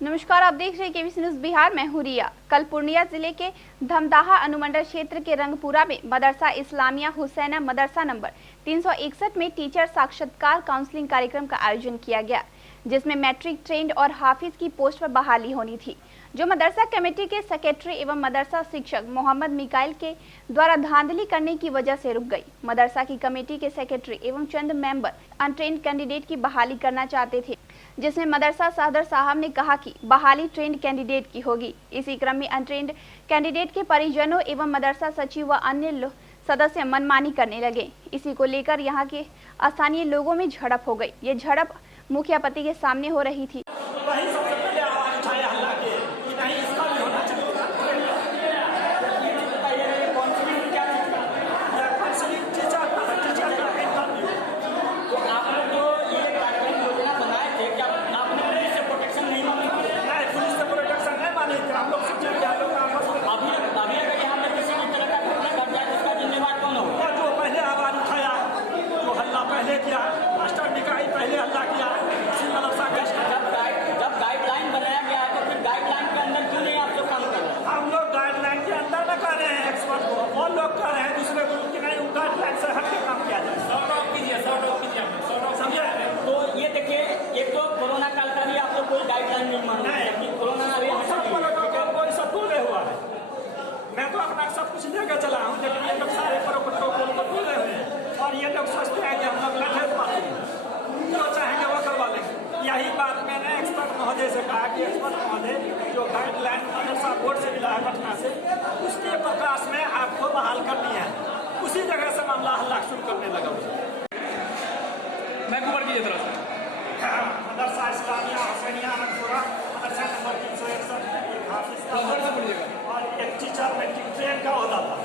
नमस्कार, आप देख रहे हैं केबीसी न्यूज बिहार। मैं हूं रिया। कल पूर्णिया जिले के धमदाहा अनुमंडल क्षेत्र के रंगपुरा में मदरसा इस्लामिया हुसैना मदरसा नंबर 361 में टीचर साक्षात्कार काउंसलिंग कार्यक्रम का आयोजन किया गया, जिसमें मैट्रिक ट्रेंड और हाफिज की पोस्ट पर बहाली होनी थी, जो मदरसा कमेटी के सेक्रेटरी एवं मदरसा शिक्षक मोहम्मद मिकाइल के द्वारा धांधली करने की वजह से रुक गई। मदरसा की कमेटी के सेक्रेटरी एवं चंद मेंबर अनट्रेंड कैंडिडेट की बहाली करना चाहते थे, जिसमें मदरसा सदर साहब ने कहा कि बहाली ट्रेंड कैंडिडेट की होगी। इसी क्रम में अनट्रेंड कैंडिडेट के परिजनों एवं मदरसा सचिव व अन्य सदस्य मनमानी करने लगे। इसी को लेकर यहां के स्थानीय लोगों में झड़प हो गई। ये झड़प मुखिया पति के सामने हो रही थी। एक तो कोरोना काल का भी आप लोग कोई गाइडलाइन नहीं मान रहे हैं कि कोरोना अभी कोई सब बोले हुआ है। मैं तो अपना सब कुछ लेकर चला हूँ, लेकिन ये लोग सारे प्रोटोकॉल को बोले हुए हैं और ये लोग सोचते हैं कि हम लोग लड़े पाते हैं, जो चाहेंगे वो करवा लेंगे। यही बात मैंने एक्सपर्ट महोदय से कहा कि एक्सपर्ट महोदय जो गाइडलाइन मदरसा बोर्ड से मिला है पटना से, उसके प्रकाश में आपको बहाल करनी है। उसी जगह से मामला हल्ला शुरू करने लगा। मैं ऊपर की तरफ मदरसा इस्लामिया हुसैनिया रंगपुरा मदरसा नंबर 361 एक हाफिज और एक टीचर मैट्रिक ट्रेन का होता था।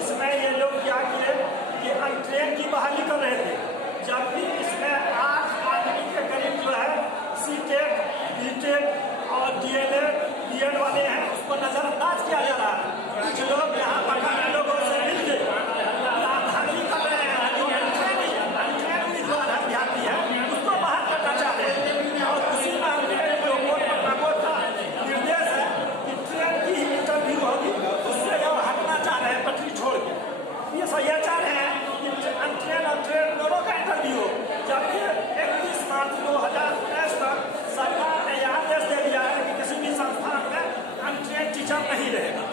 इसमें ये लोग क्या किए कि अनट्रेन की बहाली कर रहे थे, जबकि इसमें 8 आदमी के करीब जो है सीटेट, बीटेट और डीएलएड, बीएड वाले हैं, उसको नजरअंदाज किया जा रहा है। कुछ लोग यहाँ पकड़ने लोगों से मिलके धांधली कर रहे हैं। जो अनट्रेन उम्मीदवार है बिहारी है, उसको बाहर करना चाह रहे हैं और उसी मामले में जो कोर्ट का निर्देश है कि ट्रेन की ही इंटरव्यू होगी, उससे वो हटना चाह रहे हैं पटरी छोड़ के। ये सही चाह रहे हैं कि अनट्रेन और ट्रेन दोनों का इंटरव्यू हो, जबकि 31 मार्च 2019 तक सरकार ने यह आदेश दे दिया है कि किसी भी संस्थान में अनट्रेन टीचर नहीं रहेगा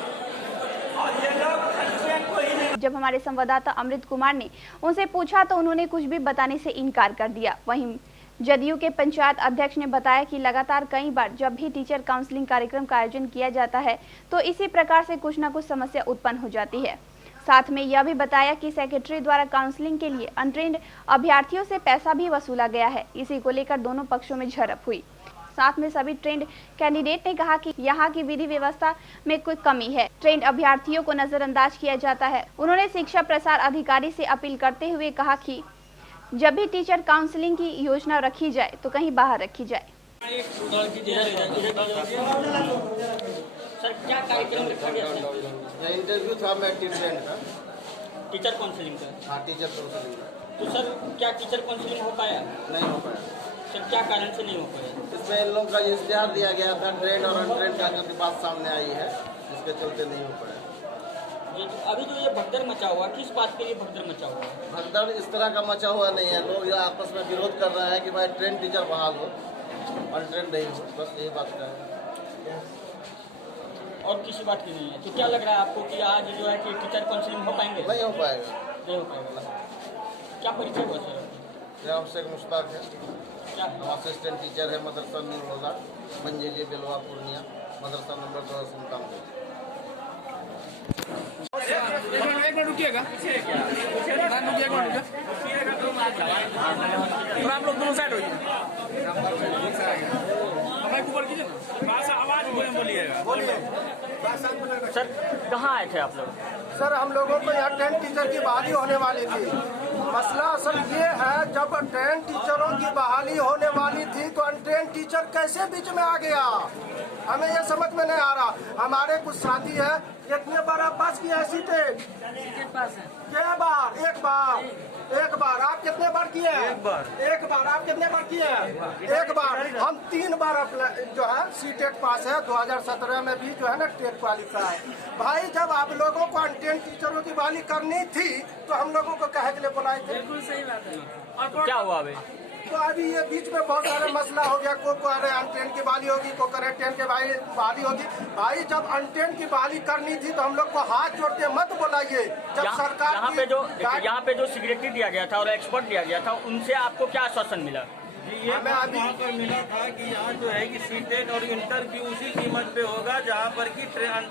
और ये लोग अनट्रेन को ही नहीं। जब हमारे संवाददाता अमृत कुमार ने उनसे पूछा तो उन्होंने कुछ भी बताने से इनकार कर दिया। वहीं जदयू के पंचायत अध्यक्ष ने बताया कि लगातार कई बार जब भी टीचर काउंसलिंग कार्यक्रम का आयोजन किया जाता है तो इसी प्रकार से कुछ न कुछ समस्या उत्पन्न हो जाती है। साथ में यह भी बताया कि सेक्रेटरी द्वारा काउंसलिंग के लिए अनट्रेंड अभ्यर्थियों से पैसा भी वसूला गया है। इसी को लेकर दोनों पक्षों में झड़प हुई। साथ में सभी ट्रेंड कैंडिडेट ने कहा कि यहाँ की विधि व्यवस्था में कोई कमी है, ट्रेंड अभ्यर्थियों को नजरअंदाज किया जाता है। उन्होंने शिक्षा प्रसार अधिकारी से अपील करते हुए कहा कि जब भी टीचर काउंसलिंग की योजना रखी जाए तो कहीं बाहर रखी जाए। सर, क्या कार्यक्रम रखा गया? इंटरव्यू था मैट्रिक ट्रेंड का, टीचर काउंसलिंग का। हाँ, टीचर काउंसलिंग का। तो सर, क्या टीचर काउंसलिंग हो पाया? नहीं हो पाया। सर, क्या कारण से नहीं हो पाया? इसमें इन लोगों का इश्तेहार दिया गया था, ट्रेंड और अनट्रेंड का जो बात सामने आई है, जिसके चलते नहीं हो पाया। अभी जो ये भगदड़ मचा हुआ, किस बात के लिए भगदड़ मचा हुआ है? भगदड़ इस तरह का मचा हुआ नहीं है। लोग आपस में विरोध कर रहे हैं कि भाई ट्रेंड टीचर बहाल हो, अनट्रेंड नहीं हो, बस यही बात का है और किसी बात की नहीं है। तो क्या लग रहा है आपको कि आज जो है कि टीचर काउंसलिंग हो पाएंगे? नहीं हो पाएगा। नहीं हो पाएगा। क्या परिचय हुआ सर? नाम शेख मुश्ताक है, क्या असिस्टेंट टीचर है मदरसा न्यूरोजा मंजेली बेलवा पूर्णिया मदरसा नंबर 297। एक मिनट रुकिएगा, आप लोग दोनों साइड होइए, ऊपर कीजिए ना, आवाज बोलिएगा। सर, कहाँ आए थे आप लोग? सर, हम लोगों को यहाँ 10 टीचर की बहाली होने वाली थी, मसला असल ये है, जब ट्रेन टीचरों की बहाली होने वाली थी तो अनट्रेन टीचर कैसे बीच में आ गया, हमें ये समझ में नहीं आ रहा। हमारे कुछ साथी है, कितने बार आप पास किया है सीटेट? क्या बार? एक बार। आप कितने बार किए हैं? एक बार। आप कितने बार किए हैं? एक बार। हम 3 बार जो है सीटेट पास है। 2017 में भी जो है ना टेट क्वालिफाई। भाई जब आप लोगों को अनट्रेन टीचरों की बहाली करनी थी तो हम लोगों को कहे के लिए बुलाए थे? बिल्कुल सही बात है। तो क्या हुआ अभी? तो अभी ये बीच में बहुत सारे मसला हो गया, को कह रहे अनट्रेन की बहाली होगी, को कह रहे ट्रेन की बहाली होगी। भाई जब अनट्रेन की बहाली करनी थी तो हम लोग को हाथ जोड़ के मत बुलाइए। जब सरकार यहाँ पे जो सिक्योरिटी दिया गया था और एक्सपर्ट दिया गया था, उनसे आपको क्या आश्वासन मिला? ये वहाँ पर मिला था कि यहाँ जो है कि सीटेट और इंटरव्यू उसी कीमत पे होगा जहाँ पर कि ट्रेन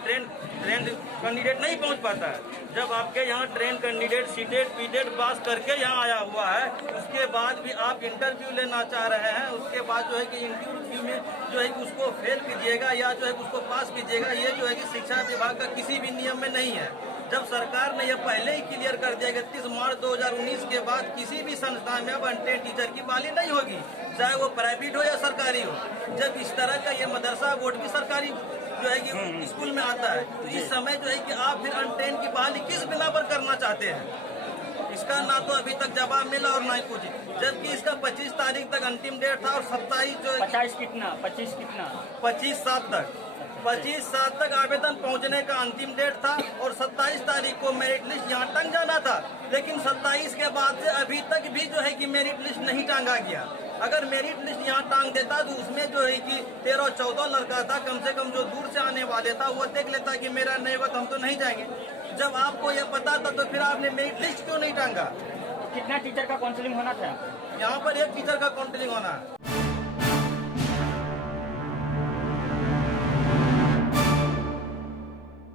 कैंडिडेट नहीं पहुँच पाता है। जब आपके यहाँ ट्रेन कैंडिडेट सीटेट पीटेट पास करके यहाँ आया हुआ है, उसके बाद भी आप इंटरव्यू लेना चाह रहे हैं, उसके बाद जो है कि इंटरव्यू में जो है कि उसको फेल कीजिएगा या जो है कि उसको पास कीजिएगा, ये जो है कि शिक्षा विभाग का किसी भी नियम में नहीं है। जब सरकार ने यह पहले ही क्लियर कर दिया कि 31 मार्च 2019 के बाद किसी भी संस्था में अब अनट्रेन टीचर की बहाली नहीं होगी, चाहे वो प्राइवेट हो या सरकारी हो। जब इस तरह का ये मदरसा बोर्ड भी सरकारी जो है कि स्कूल में आता है, तो इस समय जो है कि आप फिर अनट्रेन की बहाली किस बिना पर करना चाहते हैं, इसका ना तो अभी तक जवाब मिला और ना ही कुछ। जबकि इसका 25 तारीख तक अंतिम डेट था और 27 जो 25 7 तक आवेदन पहुंचने का अंतिम डेट था और 27 तारीख को मेरिट लिस्ट यहाँ टंग जाना था। लेकिन 27 के बाद से अभी तक भी जो है कि मेरिट लिस्ट नहीं टांगा गया। अगर मेरिट लिस्ट यहाँ टांग देता तो उसमें जो है कि 13-14 लड़का था, कम से कम जो दूर से आने वाले था वो देख लेता कि मेरा नहीं हुआ तो हम तो नहीं जाएंगे। जब आपको यह पता था तो फिर आपने मेरिट लिस्ट क्यों नहीं टांगा? कितना टीचर का काउंसलिंग होना था? यहाँ पर एक टीचर का काउंसलिंग होना है।